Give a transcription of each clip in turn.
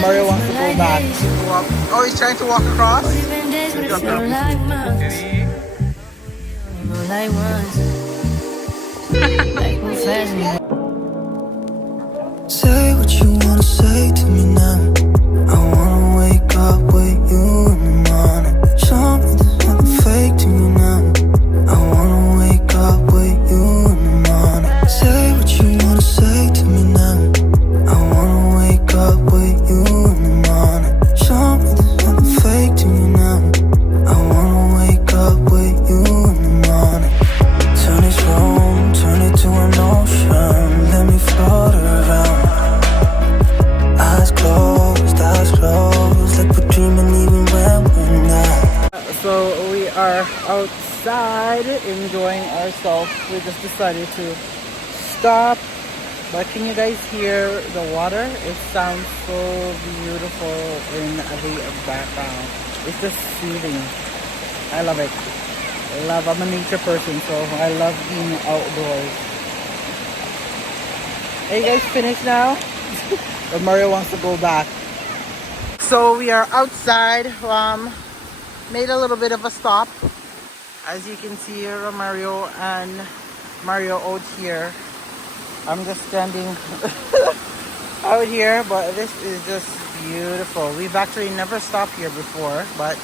Mario wants to go back. Oh, he's trying to walk across? Say what you wanna say to me now. I wanna wake up with you in the morning. Show me there's nothing fake to me now. I wanna wake up with you in the morning. Say what you wanna say to me now. I wanna wake up with you in the morning. Show me there's nothing fake to me now. I wanna wake up with you in the morning. Turn this room, turn it to an ocean. Let me float around. Eyes closed, like we're dreaming even when we're not. So we are outside enjoying ourselves. We just decided to stop. But can you guys hear the water? It sounds so beautiful in the background. It's just soothing. I love it. I'm a nature person, so I love being outdoors. Are you guys finished now? But Mario wants to go back. So we are outside. Made a little bit of a stop. As you can see here, Mario out here. I'm just standing out here, but this is just beautiful. We've actually never stopped here before, but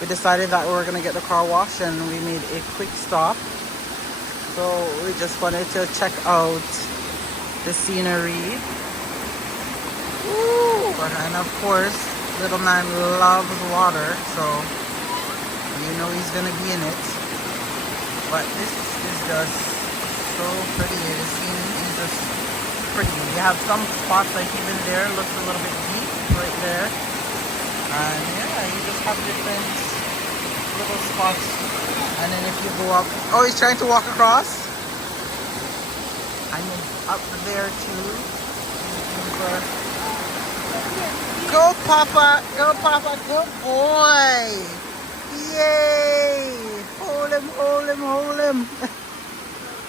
we decided that we were gonna get the car washed, and we made a quick stop. So we just wanted to check out the scenery. Woo! And of course, little man loves water, so you know he's gonna be in it. But this is just so pretty. The scene is just pretty. You have some spots like even there looks a little bit deep right there. And yeah, you just have different little spots. And then if you go up, oh, he's trying to walk across. And then up there too. Go Papa, good boy. Yay! Hold him.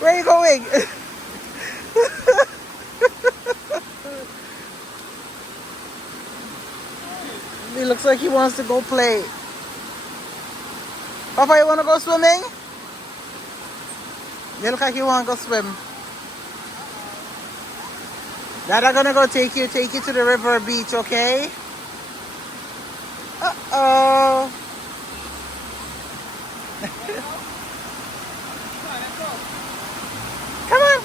Where are you going? He looks like he wants to go play. Papa, you want to go swimming? You look like you want to go swim. Dad, I'm gonna go take you to the river or beach, okay? Uh-oh. Come on.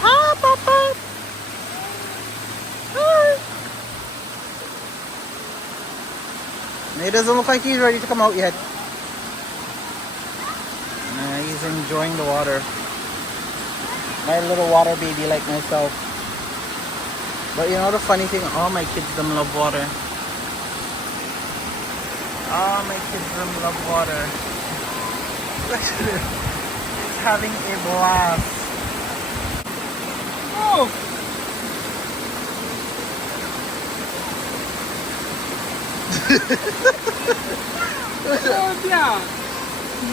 Hi, Papa. Hi. It doesn't look like he's ready to come out yet. Nah, he's enjoying the water. My little water baby like myself. But you know the funny thing, all my kids them love water. All my kids them love water. It's having a blast. Oh!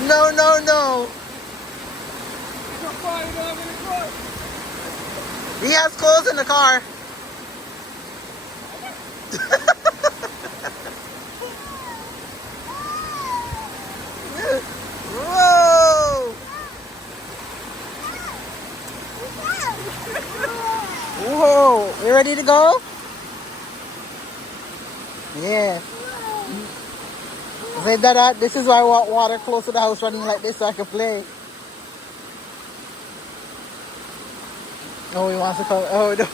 No. He has clothes in the car. Whoa! Whoa! You ready to go? Yeah. Say, Dada, this is why I want water close to the house running like this so I can play. Oh, he wants to come. Oh, no.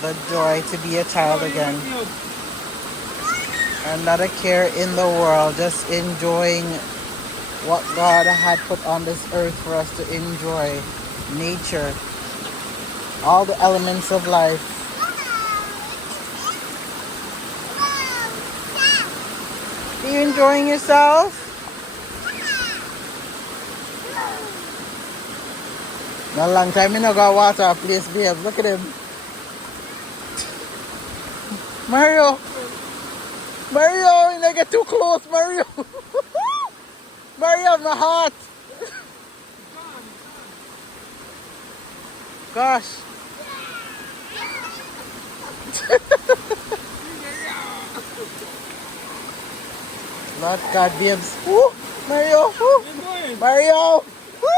The joy to be a child again. And not a care in the world. Just enjoying what God had put on this earth for us to enjoy. Nature. All the elements of life. Are you enjoying yourself? A long time you know got water a place, babe. Look at him. Mario, you don't get too close, Mario. Mario, my heart. Gosh. Lord God, babes. Woo! Mario! Woo! Mario! Woo!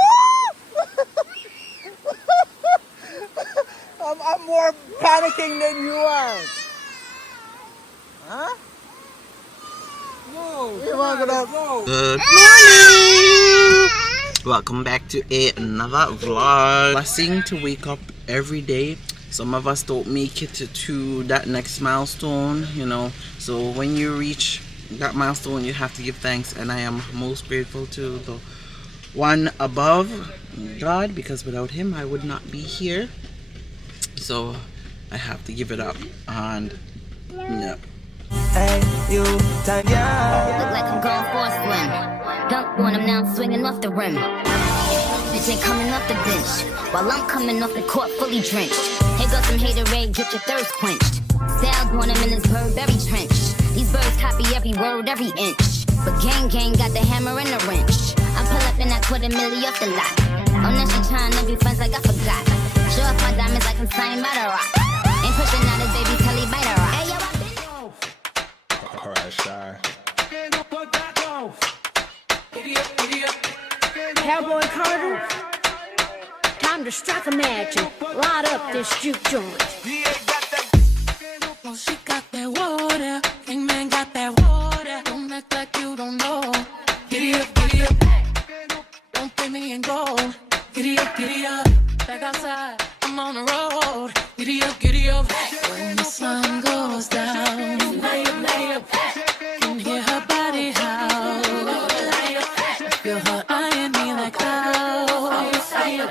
I'm more panicking than you are. Huh? No, You want to go. Good morning! Welcome back to another vlog. Blessing to wake up every day. Some of us don't make it to that next milestone, you know. So when you reach that milestone, you have to give thanks. And I am most grateful to the one above, God, because without him, I would not be here. So I have to give it up. And yeah. Hey, you, time, yeah. Look like I'm going for a swim. Dunk on him, now I'm swinging off the rim. Bitch ain't coming off the bench, while I'm coming off the court fully drenched. Here goes some haterade, get your thirst quenched. Sound on him in his Burberry trench. These birds copy every word, every inch. But gang got the hammer and the wrench. I pull up in that $250,000 off the lot. Oh, now she trying to be friends like I forgot. Show off my diamonds like I'm signed by the rock. Ain't pushing out his baby till he bite a rock. Hey, yo, I been Alright, shy. Cowboy Carter, time to strike a match and light up this juke joint. Well, she got that water, King Man got that water. Don't act like you don't know. Giddy up, don't pay me in gold. Giddy up, back outside, I'm on the road. Giddy up, when the sun goes down. Lay up, can hear her body howl. Feel her eyeing me like how.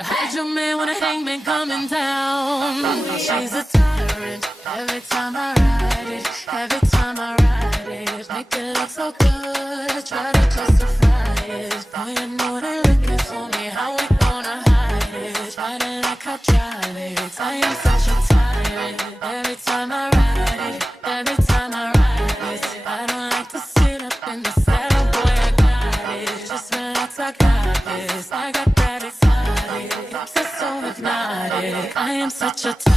Heard your man when a hangman coming down. She's a tyrant. Every time I ride it, make it look so good. Try to justify it. Boy, you know they're looking for me. How we gonna hide it? Riding like I drive it. I am such a tyrant. Every time I ride it, I don't like to sit up in the saddle. Boy, I got it. Just relax, I got this. I got that excited. It's so hypnotic. I am such a tyrant.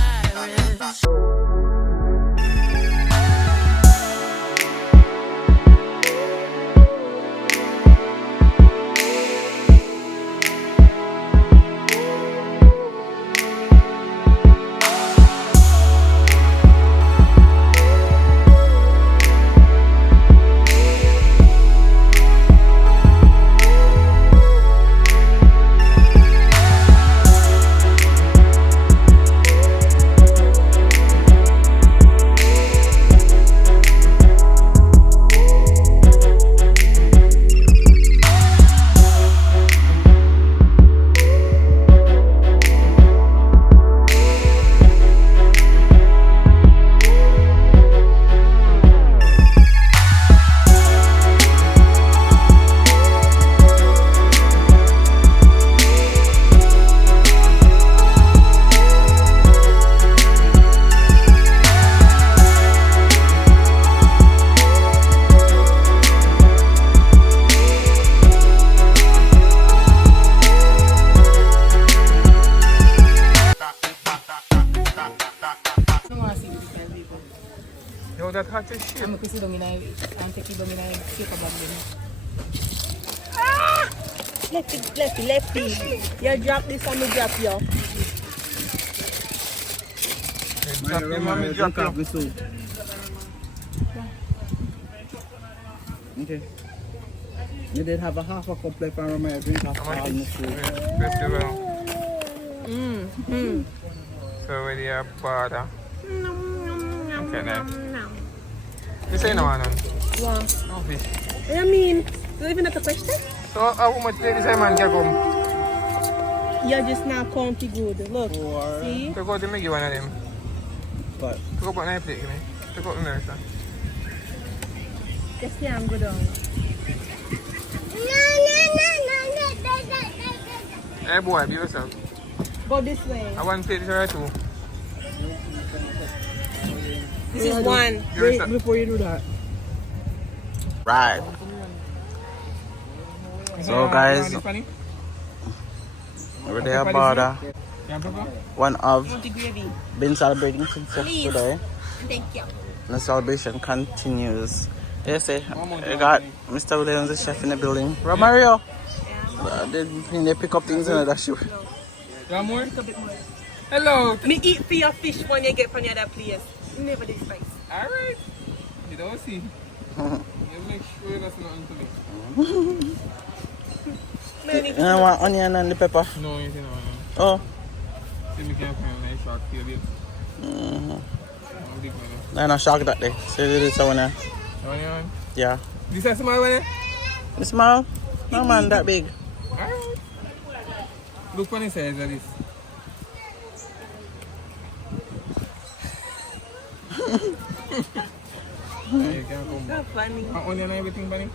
Yo, that hot as shit. I'm going to sit down and take you down in a paper bag. Lefty. You drop this and me drop you. Drop him and me drop you. Okay. You did have a half a cup left from my drink after all the food. Festival. So where they are border. Okay, now. You say no one? What? No fish. I mean, even at the question? So how much this man can come? You're just not comfy good. Look, see? Take out the Maggie one of them. But Take out my plate, give me. Take out the nurse. Just see I'm good on. Hey boy, be yourself. Go this way. I want plate or two. This is one. Wait, before you do that. Right. So guys, over there border. one of Want the gravy? been celebrating since yesterday. Thank you. And the celebration continues. Yes, I got Mr. Williams, the chef in the building. Romario, they pick up things in the shoe. You want more? A bit more. Hello. Me eat for your fish when you get from the other place. You never did spice. Alright. You don't see. You make sure that's not to me. You don't want onion and the pepper? No, you know. Oh. See me can't find a nice shark here, babe. I'm not shocked that day. So this is someone there. Onion. Yeah. This is small one? It's small? No man, that big. Alright. Look on the size of this. You can't come back. So funny. Onion and everything, bunny?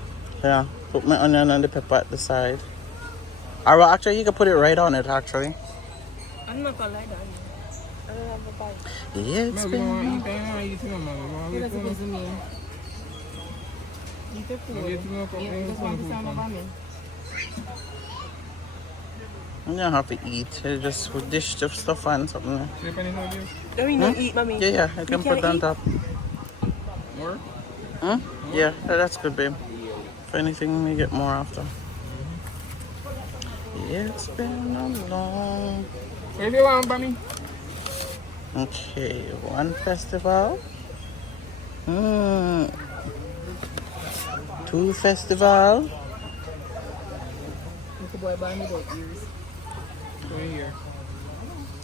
Yeah. Put my onion and the pepper at the side. Or well, actually, you can put it right on it, actually. I'm not gonna lie that. I don't have a bite. Yeah, it's We been... want to eat, I want to eat, man. We want to That's eat, supposed to mean. Eat the food. we just want to food. You don't have to eat. You just dish the stuff and something. Sleep on it now, babe? Don't you not eat, mommy? Yeah, I can put it on top. More? Hmm? Yeah, that's good, babe. If anything, we get more after. It's been a long... What do you want, bunny? Okay, one festival. Two festival. Little boy born without ears. Over here.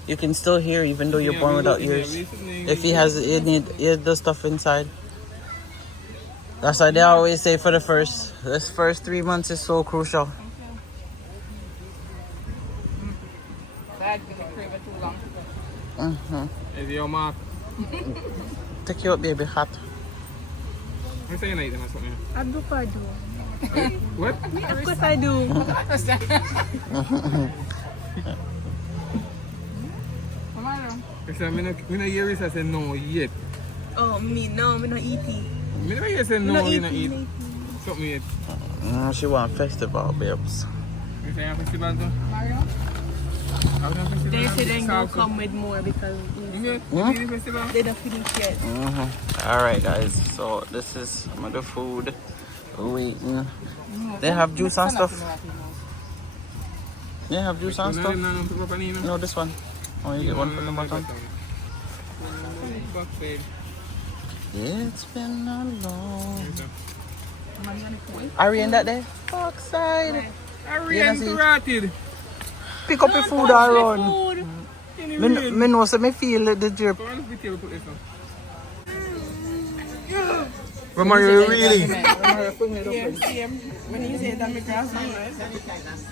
You can still hear even though you're Yeah, born we without look in ears. there recently. If he has the stuff inside. That's why they always say for this first 3 months is so crucial. Bad because I crave it too long. Is your mark? Take you up, baby, hot. I'm saying like that or something. I do. What? Of course I do. I said, me no hear this, I said no yet. Oh, me not eating. Me no hear say no, you not eat. Something yet. She want festival, babes. You say a festival too? They say they gonna come with more because Festival? they don't finish yet. Alright, guys. So, this is some of the food. We're waiting. They have juice and stuff. They have juice and stuff. No, this one. Oh, you get one from the bottom. It's been a long... Are we in that day? Backside. Rotted. Pick up your food and run. Me know, so me feel the drip. Romario, really?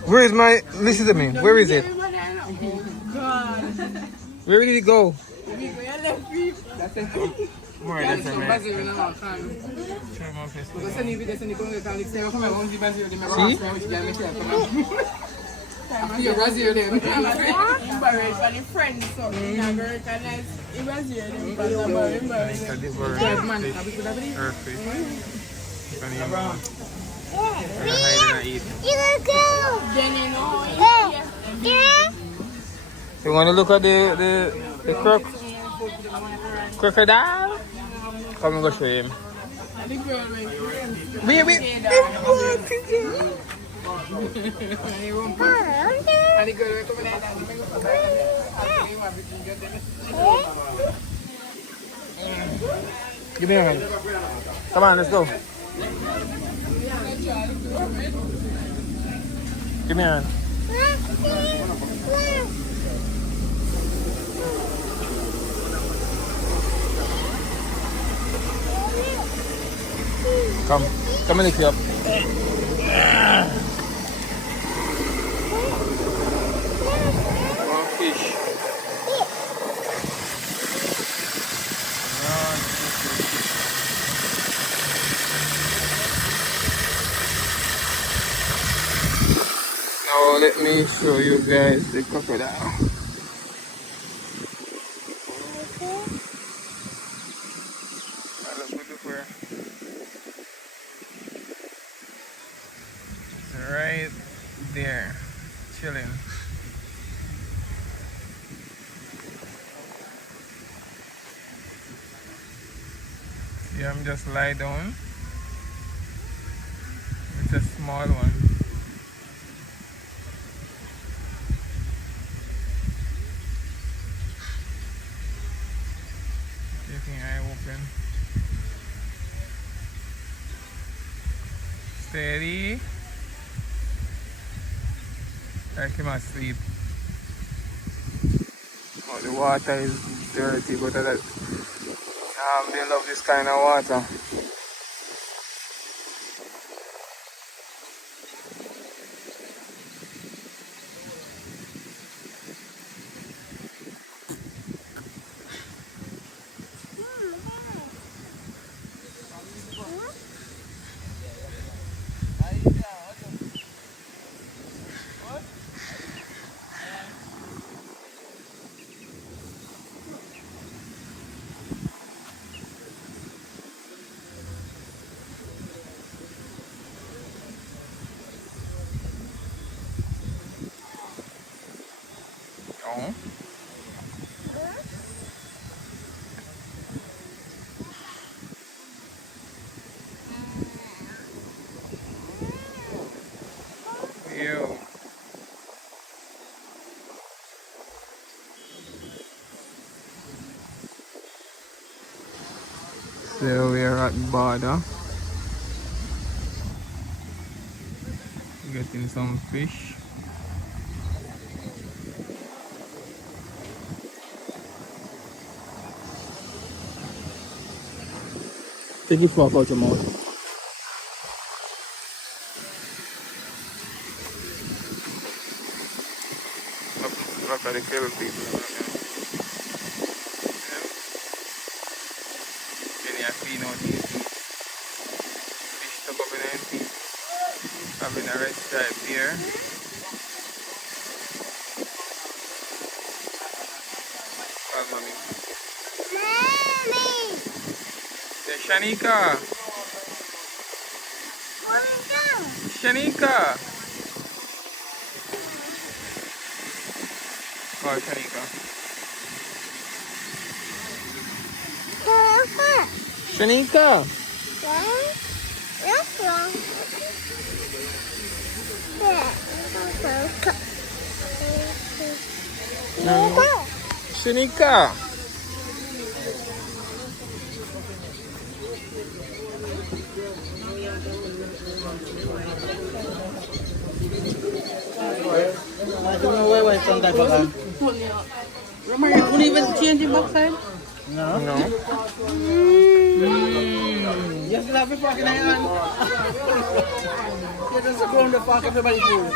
Where is my... Listen to me. Where is it? Where did it go? More that's it, man. You want to look at the crocodile? Come and go show him. Wait. Give me your hand. Come on, let's go. Give me your hand. Come and lift you up. One fish. Now let me show you guys the crocodile. Right there, chilling. I'm just lie down. It's a small one. Keeping eye open. Steady. Like him asleep. Oh, the water is dirty, but they love this kind of water. Oh. Ew. So we are at border. Getting some fish. Take your fork out your mouth. Look at the cable people. Can you clean out these teeth? Fish stuck up in their teeth. Having a red stripe here. Call mommy. Mommy! Say Shanika. Shanika. Call Shanika. Shanika. Shanika. I don't know why it's on that bag. Remember, you couldn't even change the backside? No. No. You still have the fork in your hand. You just go on the fork, everybody food.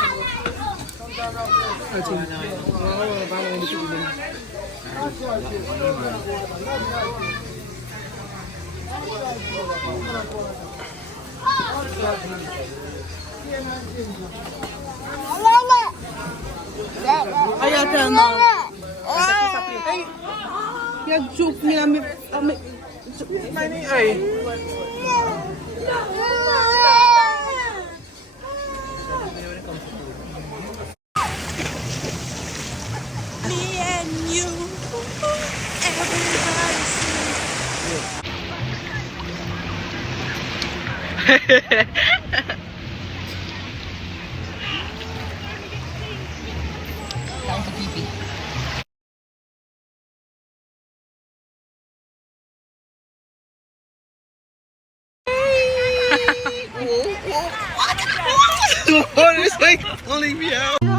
I got tell now. You joke me and me. Me and you, everybody It's like pulling me out.